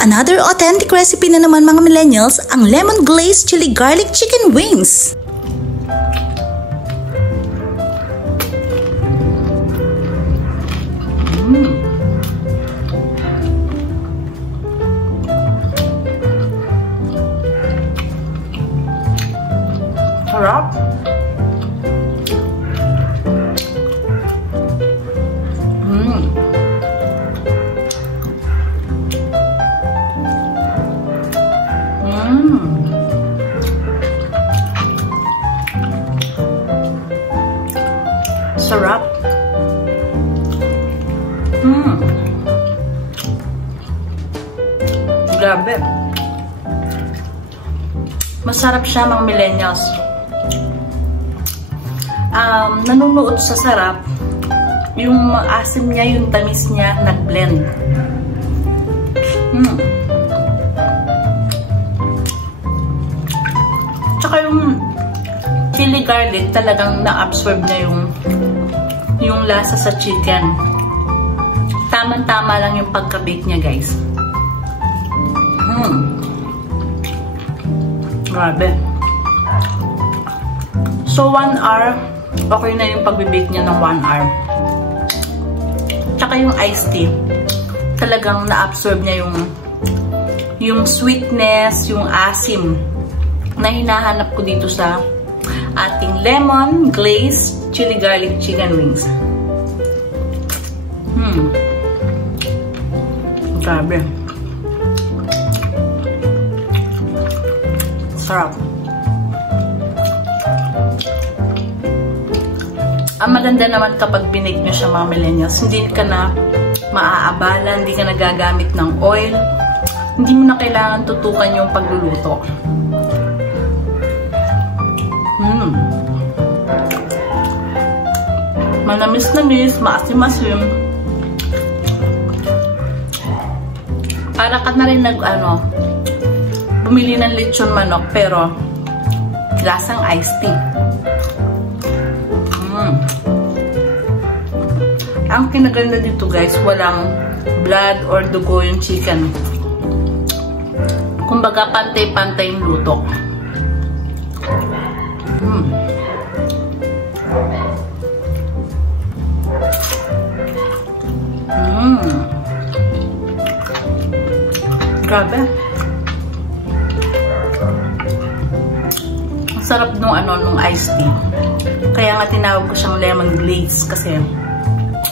Another authentic recipe na naman mga millennials, ang lemon glazed chili garlic chicken wings. Sarap. Sarap. Grabe. Masarap siya mga millennials. Nanunuot sa sarap. Yung asim niya, yung tamis niya, nag-blend. Tsaka yung chili garlic, talagang na-absorb niya yung lasa sa chicken. Tama-tama lang yung pagka-bake niya, guys. Grabe. So, 1 hour, okay na yung pag-bake niya ng 1 hour. Tsaka yung iced tea, talagang na-absorb niya yung sweetness, yung asim na hinahanap ko dito sa ating lemon glazed chili garlic chicken wings. Grabe. Sarap. Ang maganda naman kapag binake nyo siya mga millennials, hindi ka na maaabala, hindi ka nagagamit ng oil, hindi mo na kailangan tutukan yung pagluluto. Manamis-namis, maasim-asim. Para ka na rin bumili ng lechon manok pero lasang iced tea. Ang kinaganda dito guys, walang blood or dugo yung chicken. Kumbaga pantay-pantay yung luto. Grabe. Ang sarap nung iced tea. Kaya nga tinawag ko siyang lemon glaze kasi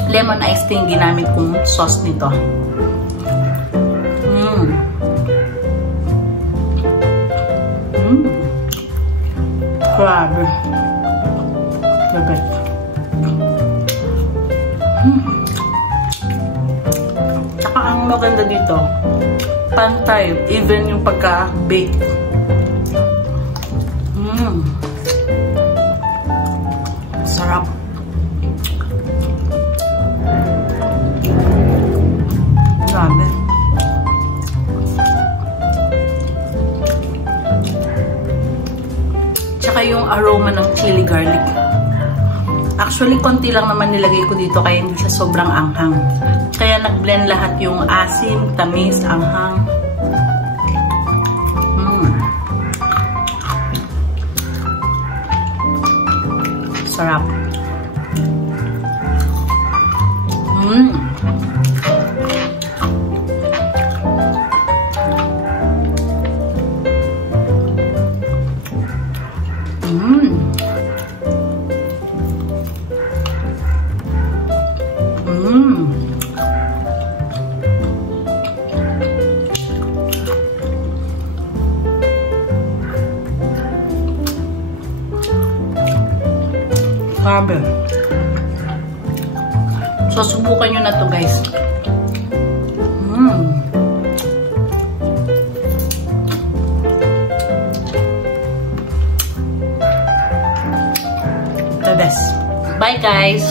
lemon iced tea yung ginamit kong sauce nito. Grabe. Grabe. Tsaka ang maganda dito, pantay, even yung pagka-bake. Sarap. Grabe. Tsaka yung aroma ng chili garlic. Actually, konti lang naman nilagay ko dito kaya hindi siya sobrang anghang. Kaya nag-blend lahat yung asim, tamis, anghang. Sarap. Grabe. So, subukan nyo na to guys. The best. Bye guys!